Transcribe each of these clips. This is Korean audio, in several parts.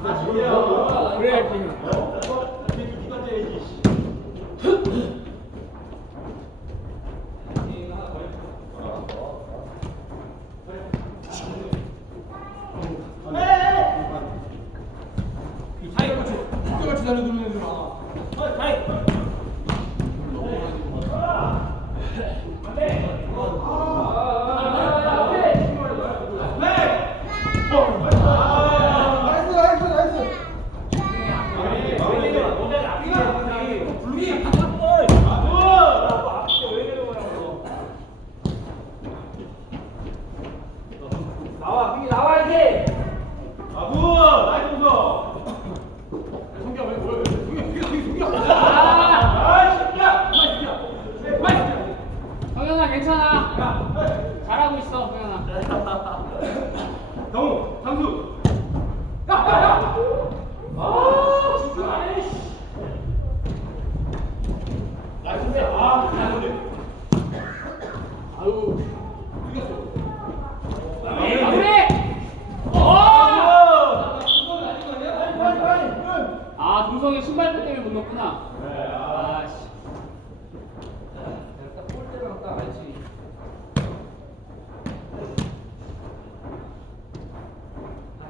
아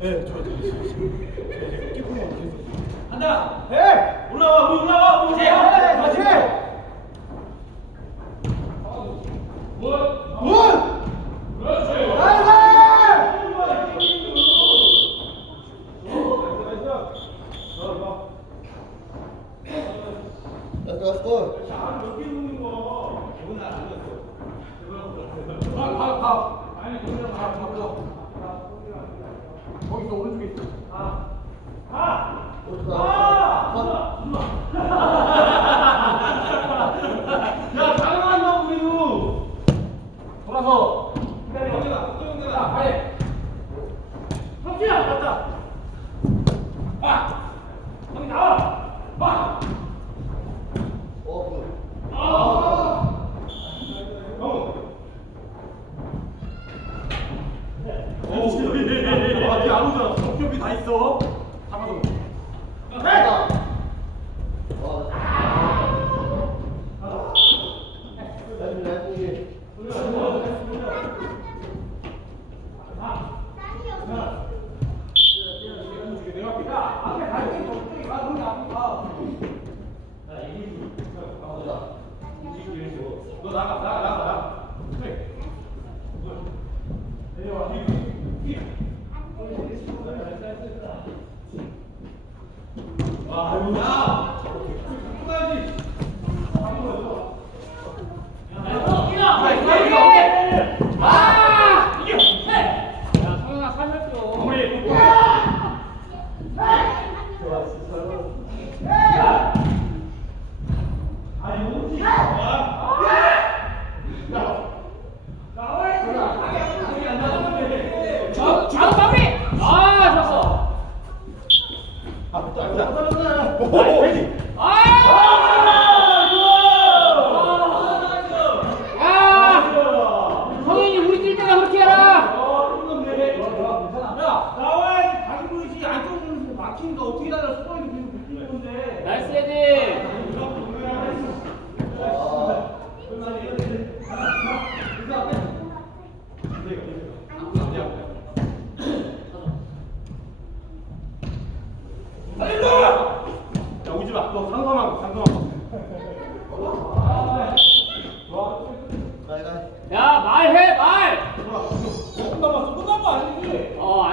네, 예, 저 이제 끼부모 한다. 예, 올라와, 우리 올라와, 우리 이제. 다시. 야, 당황한다, 우리도. 돌아서. 기다려. 형제가, 형제가. 빨리. 형제야, 맞다. 아! 형이 나와! 아! 아, 와, 야!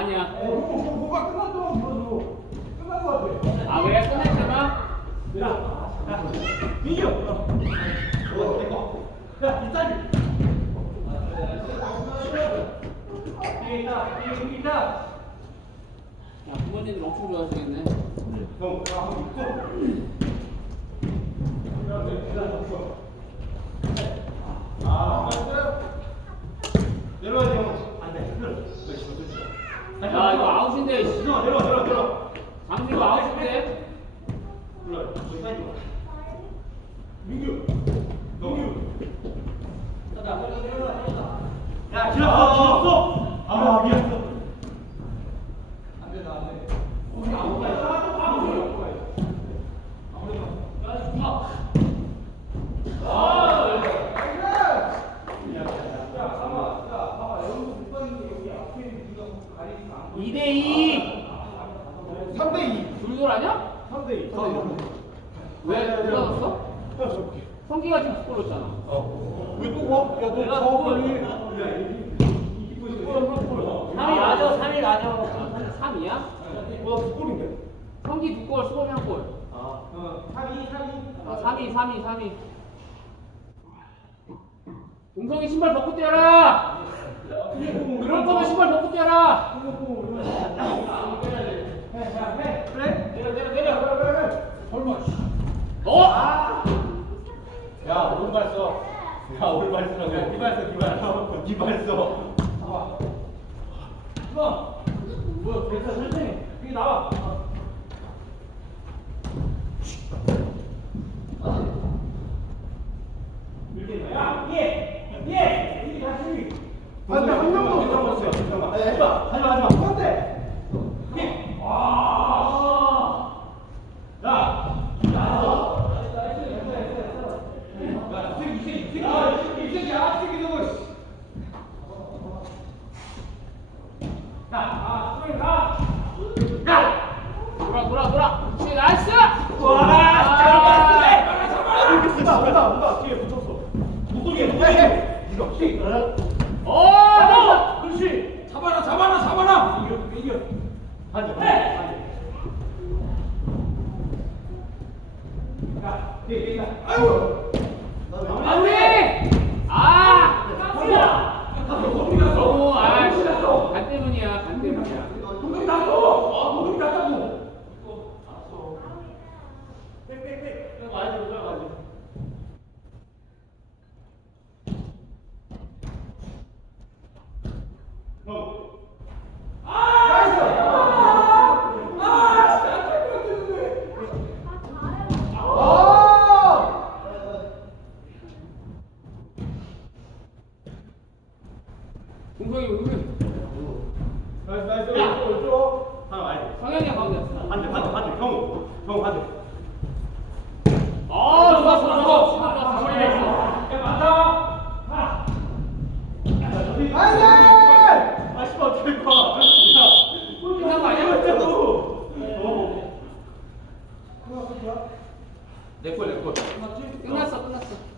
아니야. 뭐가 끝난 동안 불러줘. 끝난 것 같아. 아 왜? 끝났잖아. 야, 야, 민규. 어, 이거. 야, 이따리. 여기 있다, 야, 부모님 엄청 좋아하시겠네. 형, 야, 이따. 아, 맞아요? 내려와야 돼, 형. 야 이거 아웃인데. 씨. 내려와, 내려와, 내려와, 내려와. 장민호 아웃인데. 올라와, 거기까지 와. 민규, 민규. 야, 지났어. 아, 미안했어. 안 돼, 나안 돼. 우리 아무 거야. 아무 거야. 아무 거야. 이대 이. 3대2. 불돌 아니야? 3대2. 왜 누가 넣었어? 성기가 지금 골 넣었잖아. 왜또 와? 야, 너 빨리. 3위 맞아, 3위 맞아. 3위야? 와, 두 골인데? 성기 두 골, 수범이 한 골. 어, 3위, 3위. 아, 3위, 3위, 3위. 동성이 신발 벗고 뛰어라! 그럴 거면 신발 벗고 뛰어라! 그래? 내려, 내려, 내려. 얼마? 어? 야, 오른발 써. 야, 오른발 쓰라고. 기발 써, 써. 기발 써. 봐봐. 이거. 뭐야, 됐어, 천천히. 여기 나와. 야, 위에! 위에! 여기 다시. 반대 한 명도 못 잡았어요. 잠깐만. 하지 마, 하지 마, 하지 마. 반대. 위에. 와. 야. 돌아, 돌아, 돌아! 그렇지, 나이스! 어! 그렇지! 잡아라 잡아라 잡아라 이겨 이겨 앉아 앉아 야 뒤에 있다 아이고